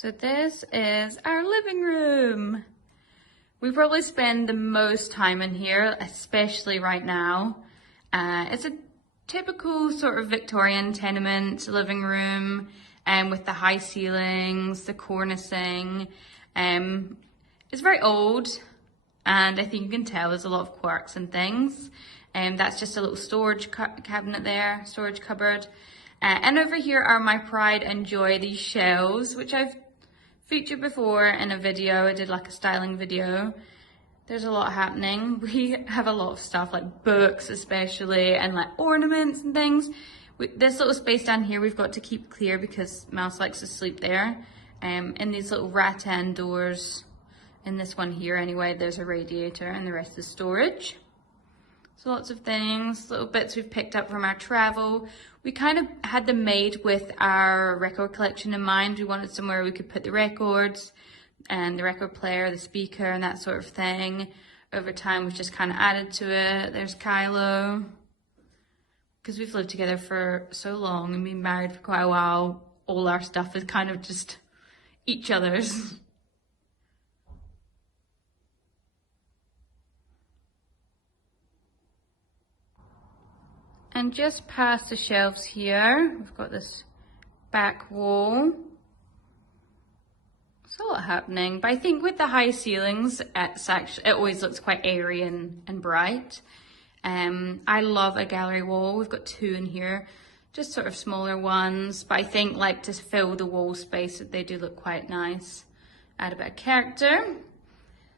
So this is our living room. We probably spend the most time in here, especially right now. It's a typical sort of Victorian tenement living room, with the high ceilings, the cornicing. It's very old, and I think you can tell there's a lot of quirks and things. That's just a little storage cabinet there, storage cupboard. And over here are my pride and joy, these shelves, which I've featured before in a video. I did like a styling video. There's a lot happening. We have a lot of stuff like books especially, and like ornaments and things. This little space down here we've got to keep clear because Mouse likes to sleep there. In these little rattan doors, in this one here anyway, there's a radiator and the rest is storage. So lots of things, little bits we've picked up from our travel. We kind of had them made with our record collection in mind. We wanted somewhere we could put the records and the record player, the speaker and that sort of thing. Over time we've just kind of added to it. There's Kylo. Because we've lived together for so long and been married for quite a while, all our stuff is kind of just each other's. And just past the shelves here, we've got this back wall. There's a lot happening, but I think with the high ceilings, it always looks quite airy and bright. I love a gallery wall. We've got two in here, just sort of smaller ones, but I think like to fill the wall space, they do look quite nice. Add a bit of character.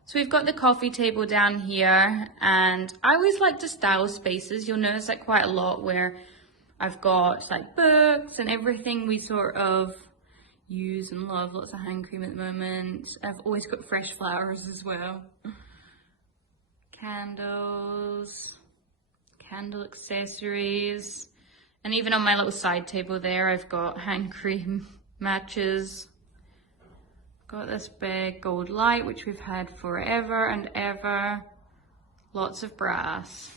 So we've got the coffee table down here, and I always like to style spaces. You'll notice that quite a lot where I've got like books and everything we sort of use and love. Lots of hand cream at the moment. I've always got fresh flowers as well. Candles, candle accessories, and even on my little side table there, I've got hand cream, matches. Got this big gold light, which we've had forever and ever. Lots of brass.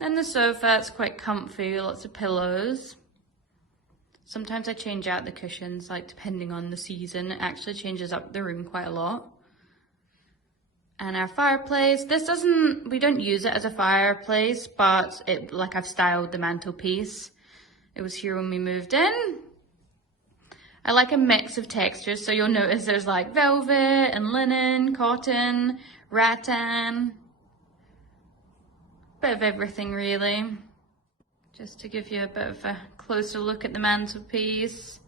Then the sofa, it's quite comfy, lots of pillows. Sometimes I change out the cushions, like depending on the season. It actually changes up the room quite a lot. And our fireplace, we don't use it as a fireplace, but like I've styled the mantelpiece. It was here when we moved in. I like a mix of textures, so you'll notice there's like velvet and linen, cotton, rattan, bit of everything really. Just to give you a bit of a closer look at the mantelpiece.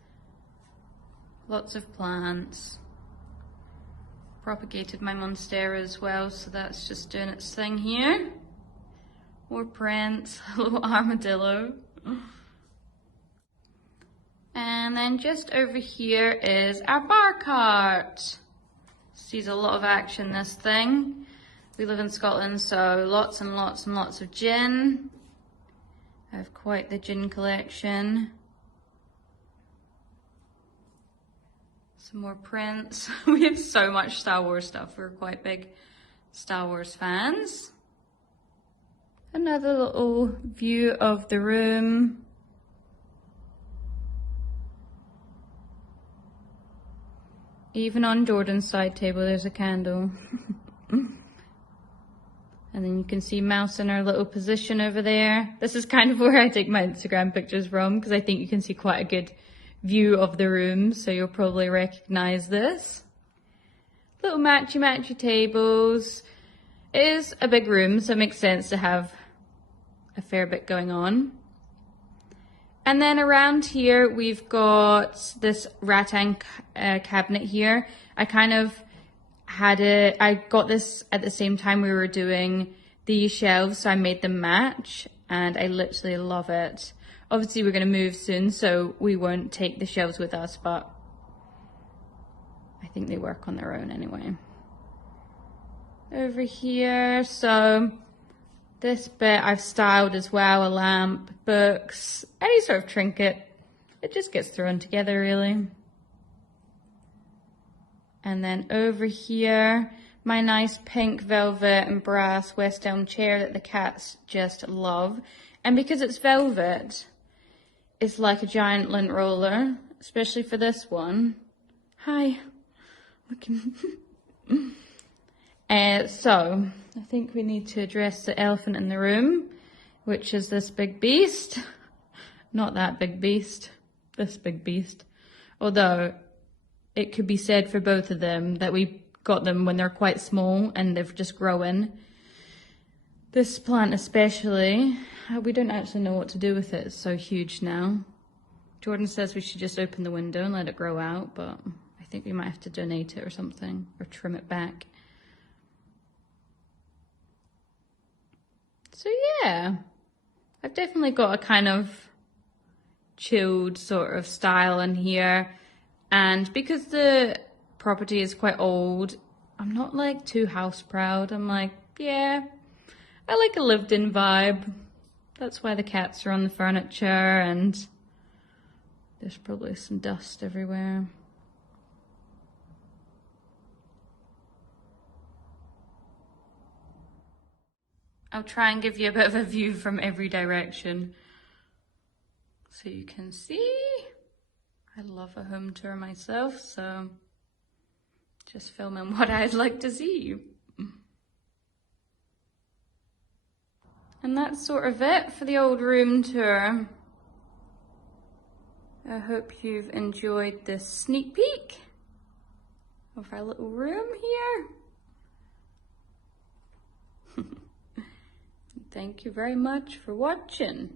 Lots of plants. Propagated my monstera as well, so that's just doing its thing here. More prints, a little armadillo. And then just over here is our bar cart. Sees a lot of action, this thing. We live in Scotland, so lots and lots and lots of gin. I have quite the gin collection. Some more prints. We have so much Star Wars stuff. We're quite big Star Wars fans. Another little view of the room. Even on Jordan's side table, there's a candle. And then you can see Mouse in her little position over there. This is kind of where I take my Instagram pictures from, because I think you can see quite a good view of the room, so you'll probably recognize this. Little matchy tables. It is a big room, so it makes sense to have a fair bit going on. And then around here, we've got this rattan cabinet here. I kind of had it, I got this at the same time we were doing these shelves, so I made them match, and I literally love it. Obviously, we're going to move soon, so we won't take the shelves with us, but I think they work on their own anyway. Over here, so this bit I've styled as well, a lamp, books, any sort of trinket. It just gets thrown together really. And then over here, my nice pink velvet and brass West Elm chair that the cats just love. And because it's velvet, it's like a giant lint roller, especially for this one. Hi. Looking. So, I think we need to address the elephant in the room, which is this big beast. Not that big beast, this big beast. Although, it could be said for both of them that we got them when they're quite small and they've just growing. This plant especially, we don't actually know what to do with it. It's so huge now. Jordan says we should just open the window and let it grow out, but I think we might have to donate it or something, or trim it back. So yeah, I've definitely got a kind of chilled sort of style in here. And because the property is quite old, I'm not like too house proud. I'm like, yeah, I like a lived in vibe. That's why the cats are on the furniture and there's probably some dust everywhere. I'll try and give you a bit of a view from every direction so you can see. I love a home tour myself, so just filming what I'd like to see. And that's sort of it for the old room tour. I hope you've enjoyed this sneak peek of our little room here. Thank you very much for watching.